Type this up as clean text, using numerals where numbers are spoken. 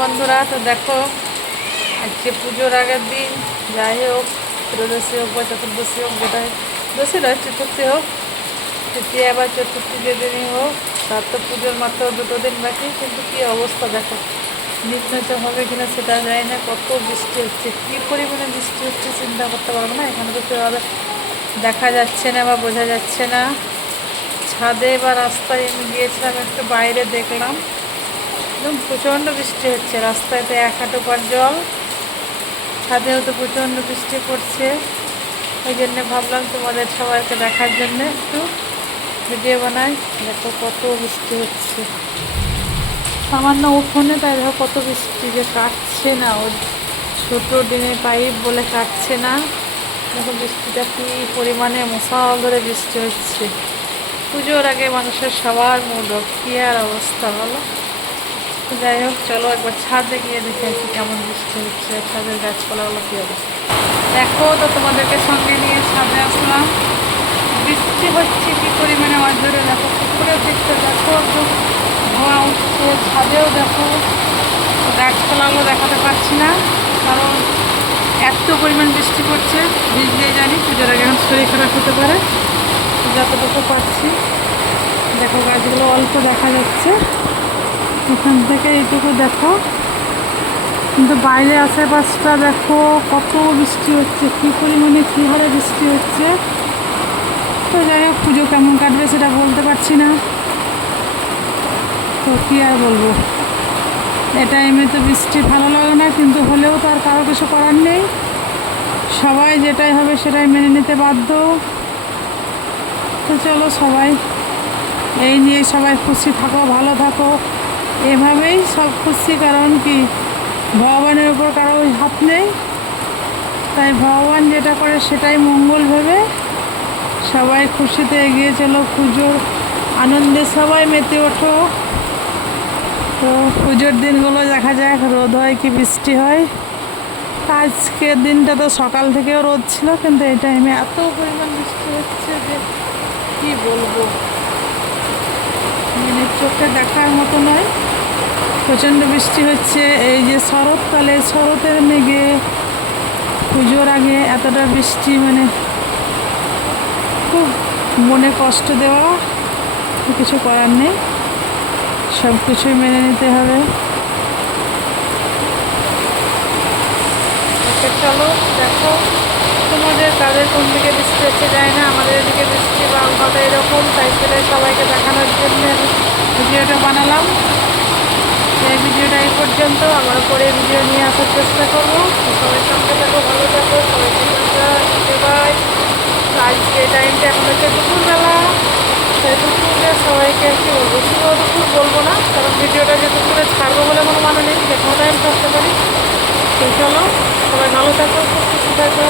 বন্ধুরা, তো দেখো আজকে পুজোর আগের দিন, যাই হোক ত্রয়োদশী হোক বা চতুর্দশী হোক, যেটাই দশী নয় চতুর্থী হোক, তৃতীয়া বা চতুর্থী যেদিনই হোক, তার তো পুজোর মাত্র 2 দিন বাকি। কিন্তু কী অবস্থা দেখো, নিম্নচাপ হবে কিনা সেটা যায় না, কত বৃষ্টি হচ্ছে, কী পরিমাণে বৃষ্টি হচ্ছে চিন্তা করতে পারবো না। এখানে তো সেভাবে দেখা যাচ্ছে না বা বোঝা যাচ্ছে না। ছাদে বা রাস্তায় আমি গিয়েছিলাম, একটু বাইরে দেখলাম একদম প্রচণ্ড বৃষ্টি হচ্ছে, রাস্তায় তো 1 হাঁটু পর জল, ছাদেও তো প্রচণ্ড বৃষ্টি পড়ছে। ওই জন্যে ভাবলাম তোমাদের সবাইকে দেখার জন্যে একটু ভিডিও বানাই। দেখো কত বৃষ্টি হচ্ছে, সামান্য উঠোনে, তাই দেখো কত বৃষ্টি যে কাটছে না, ওর ছোটো ডিঙে পাইপ বলে কাটছে না। দেখো বৃষ্টিটা কী পরিমাণে মশাল ধরে বৃষ্টি হচ্ছে। পুজোর আগে মানুষের সবার মুড অফ, কী আর অবস্থা বলো। যাই হোক, চলো একবার ছাদে গিয়ে দেখে আসি কেমন বৃষ্টি হচ্ছে, ছাদের গাছপালাগুলো কী অবস্থা। দেখো তো তোমাদেরকে সঙ্গে নিয়ে ছাদে আসলাম, বৃষ্টি হচ্ছে কী পরিমাণে মাছ ধরে। দেখো পুকুরের দিকটা দেখো, একদম ধোঁয়া উঠছে, ছাদেও দেখো গাছপালাগুলো দেখাতে পারছি না, কারণ এত পরিমাণ বৃষ্টি পড়ছে। ভিজলেই জানি পুজোর আগে এখন শরীর খারাপ হতে পারে। যতটুকু পাচ্ছি দেখো, গাছগুলো অল্প দেখা যাচ্ছে এখান থেকে, এইটুকু দেখো, কিন্তু বাইরে আশেপাশটা দেখো কত বৃষ্টি হচ্ছে, কী পরিমাণে কী হারে বৃষ্টি হচ্ছে। তো যাই হোক, পুজো কেমন কাটবে সেটা বলতে পারছি না, তো কী আর বলবো। এ টাইমে তো বৃষ্টি ভালো লাগে না, কিন্তু হলেও তো আর কারো কিছু করার নেই, সবাই যেটাই হবে সেটাই মেনে নিতে বাধ্য। তো চলো, সবাই এই নিয়ে সবাই খুশি থাকো, ভালো থাকো, এভাবেই সব খুশি। কারণ কি, ভগবানের উপর কারো হাত নেই, তাই ভগবান যেটা করে সেটাই মঙ্গল ভেবে সবাই খুশিতে এগিয়ে চলো। পুজোর আনন্দে সবাই মেতে ওঠো। তো পুজোর দিনগুলো দেখা যাক রোদ হয় কি বৃষ্টি হয়। আজকের দিনটা তো সকাল থেকেও রোদ ছিল, কিন্তু এই টাইমে এত পরিমাণ বৃষ্টি হচ্ছে যে কী বলবো, মানে চোখে দেখার মতো নয়। প্রচণ্ড বৃষ্টি হচ্ছে, এই যে শরৎকালে শরতের মেঘে পুজোর আগে এতটা বৃষ্টি, মানে খুব মনে কষ্ট দেওয়া। কিছু করার নেই, সব কিছুই মেনে নিতে হবে। চলো দেখো, তোমাদের কাদের কোন দিকে বৃষ্টি হচ্ছে যায় না, আমাদের এদিকে বৃষ্টি বা আবহাওয়াটা এরকম, তাই সেটাই সবাইকে দেখানোর জন্য ভিডিওটা বানালাম। এই ভিডিওটা এই পর্যন্ত, আবার পরে ভিডিও নিয়ে আসার চেষ্টা করবো। সবাই সঙ্গে থাকো, ভালো থাকো, সবাইকে বাই। আজকে এই টাইমটা এখন হচ্ছে দুপুরবেলা, তাই দুপুরে সবাইকে আর কি বলবো, পুরো দুপুর বলবো না, কারণ ভিডিওটা যে দুপুরে ছাড়বো বলে কোনো মানে নেই, যে কোনো টাইম থাকতে পারি। তো চলো, সবাই ভালো থাকো, খুব খুশি থাকো।